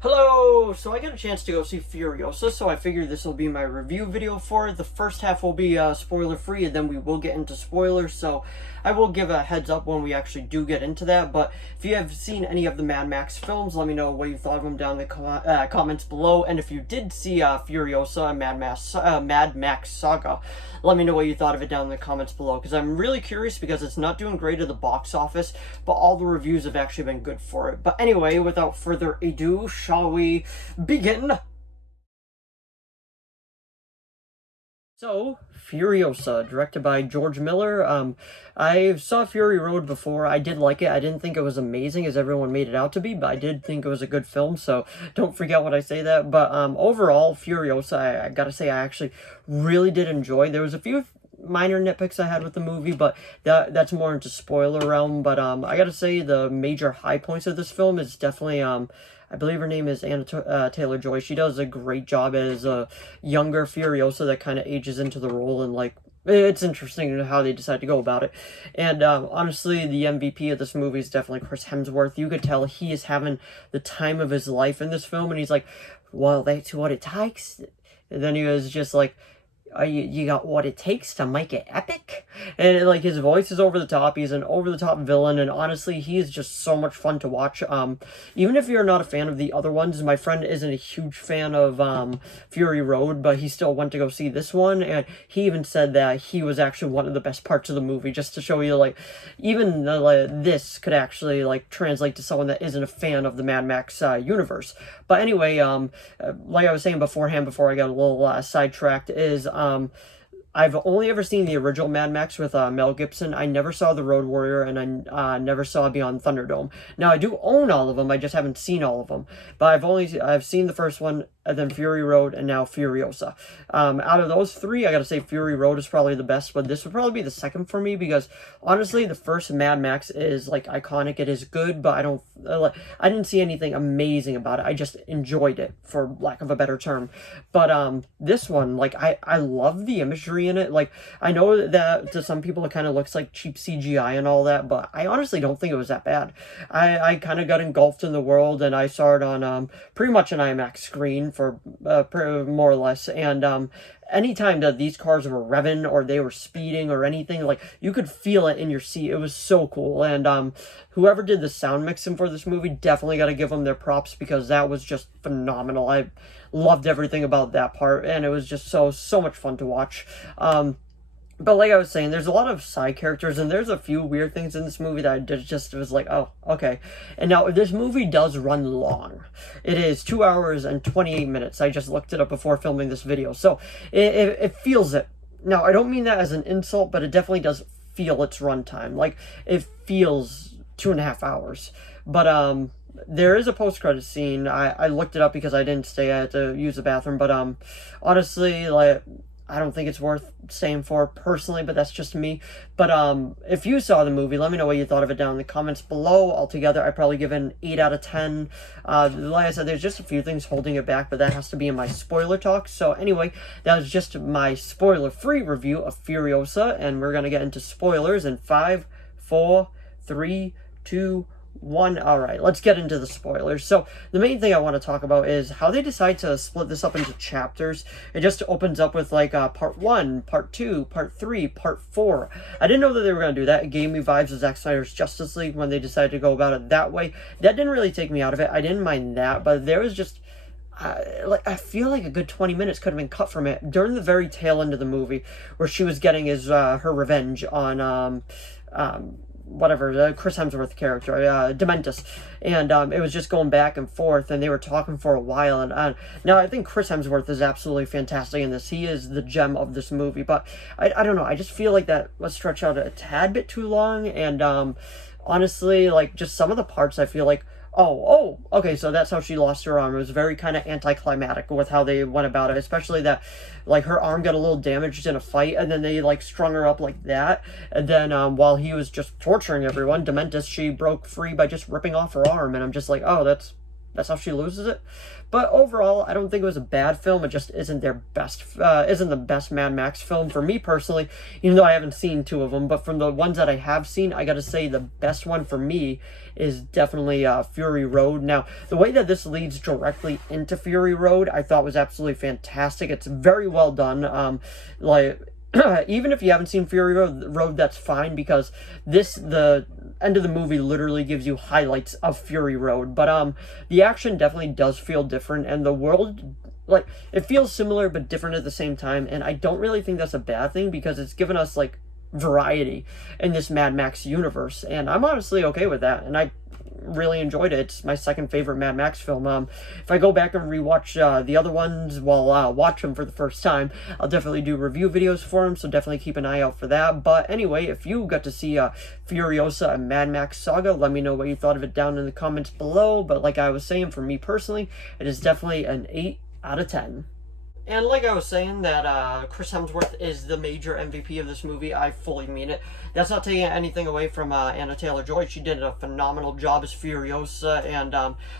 Hello! So I got a chance to go see Furiosa, so I figured this will be my review video for it. The first half will be spoiler-free, and then we will get into spoilers, so I will give a heads up when we actually do get into that. But if you have seen any of the Mad Max films, let me know what you thought of them down in the comments below. And if you did see Furiosa, Mad Max Saga, let me know what you thought of it down in the comments below, because I'm really curious because it's not doing great at the box office, but all the reviews have actually been good for it. But anyway, without further ado, shall we begin? So, Furiosa, directed by George Miller. I saw Fury Road before. I did like it. I didn't think it was amazing as everyone made it out to be, but I did think it was a good film, so don't forget when I say that. But overall, Furiosa, I gotta say I actually really did enjoy. There was a few minor nitpicks I had with the movie, but that's more into spoiler realm. But I gotta say the major high points of this film is definitely I believe her name is Anna Taylor-Joy. She does a great job as a younger Furiosa that kind of ages into the role, and like it's interesting how they decide to go about it. And honestly, the MVP of this movie is definitely Chris Hemsworth. You could tell he is having the time of his life in this film, and he's like, well, that's what it takes. And then he was just like, you got what it takes to make it epic. And like his voice is over the top. He's an over the top villain, and honestly he is just so much fun to watch. Even if you're not a fan of the other ones, my friend isn't a huge fan of Fury Road, but he still went to go see this one, and he even said that he was actually one of the best parts of the movie, just to show you like even this could actually like translate to someone that isn't a fan of the Mad Max universe. But anyway, like I was saying beforehand, before I got a little sidetracked, is I've only ever seen the original Mad Max with Mel Gibson. I never saw The Road Warrior, and I never saw Beyond Thunderdome. Now, I do own all of them, I just haven't seen all of them. But I've seen the first one, and then Fury Road, and now Furiosa. Out of those three, I gotta say Fury Road is probably the best, but this would probably be the second for me, because honestly, the first Mad Max is like iconic. It is good, but I didn't see anything amazing about it. I just enjoyed it, for lack of a better term. But this one, like I love the imagery in it. Like, I know that to some people it kind of looks like cheap CGI and all that, but I honestly don't think it was that bad. I kind of got engulfed in the world, and I saw it on pretty much an IMAX screen for more or less. And anytime that these cars were revving or they were speeding or anything, like you could feel it in your seat. It was so cool. And whoever did the sound mixing for this movie, definitely got to give them their props, because that was just phenomenal. I loved everything about that part, and it was just so much fun to watch. But like I was saying, there's a lot of side characters, and there's a few weird things in this movie that I just was like, oh, okay. And now, this movie does run long. It is 2 hours and 28 minutes. I just looked it up before filming this video. So, it feels it. Now, I don't mean that as an insult, but it definitely does feel its runtime. Like, it feels 2.5 hours. But, there is a post-credit scene. I looked it up because I didn't stay. I had to use the bathroom. But, honestly, like, I don't think it's worth staying for personally, but that's just me. But if you saw the movie, let me know what you thought of it down in the comments below. Altogether, I'd probably give it an 8 out of 10. Like I said, there's just a few things holding it back, but that has to be in my spoiler talk. So anyway, that was just my spoiler-free review of Furiosa, and we're going to get into spoilers in 5, 4, 3, 2, 1. All right, let's get into the spoilers. So the main thing I want to talk about is how they decide to split this up into chapters. It just opens up with like part 1, part 2, part 3, part 4. I didn't know that they were going to do that. It gave me vibes of Zack Snyder's Justice League when they decided to go about it that way. That didn't really take me out of it. I didn't mind that, but there was just I feel like a good 20 minutes could have been cut from it during the very tail end of the movie, where she was getting her revenge on whatever, the Chris Hemsworth character, Dementis, and it was just going back and forth, and they were talking for a while, and now I think Chris Hemsworth is absolutely fantastic in this. He is the gem of this movie, but I don't know, I just feel like that was stretched out a tad bit too long, and honestly, like, just some of the parts I feel like, oh, okay, so that's how she lost her arm. It was very kind of anticlimactic with how they went about it, especially that, like, her arm got a little damaged in a fight, and then they, like, strung her up like that, and then, while he was just torturing everyone, Dementis, she broke free by just ripping off her arm, and I'm just like, oh, that's that's how she loses it. But overall, I don't think it was a bad film. It just isn't isn't the best Mad Max film for me personally, even though I haven't seen two of them. But from the ones that I have seen, I gotta say the best one for me is definitely Fury Road. Now, the way that this leads directly into Fury Road, I thought was absolutely fantastic. It's very well done. Even if you haven't seen Fury Road, that's fine, because the end of the movie literally gives you highlights of Fury Road. But the action definitely does feel different, and the world, like, it feels similar but different at the same time, and I don't really think that's a bad thing, because it's given us, like, variety in this Mad Max universe, and I'm honestly okay with that, and I really enjoyed it. It's my second favorite Mad Max film. If I go back and rewatch the other ones while watch them for the first time, I'll definitely do review videos for them, so definitely keep an eye out for that. But anyway, if you got to see Furiosa and Mad Max Saga, let me know what you thought of it down in the comments below. But like I was saying, for me personally, it is definitely an 8 out of 10. And like I was saying, that Chris Hemsworth is the major MVP of this movie, I fully mean it. That's not taking anything away from Anna Taylor-Joy. She did a phenomenal job as Furiosa, and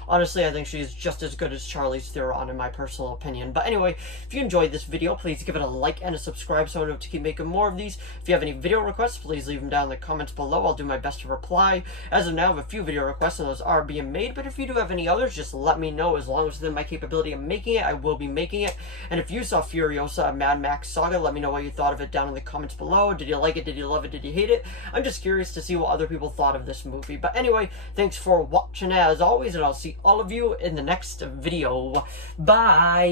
honestly, I think she's just as good as Charlize Theron, in my personal opinion. But anyway, if you enjoyed this video, please give it a like and a subscribe so I know to keep making more of these. If you have any video requests, please leave them down in the comments below. I'll do my best to reply. As of now, I have a few video requests, and those are being made, but if you do have any others, just let me know. As long as it's within my capability of making it, I will be making it. And if you saw Furiosa and Mad Max Saga, let me know what you thought of it down in the comments below. Did you like it? Did you love it? Did you hate it? I'm just curious to see what other people thought of this movie. But anyway, thanks for watching as always, and I'll see all of you in the next video. Bye!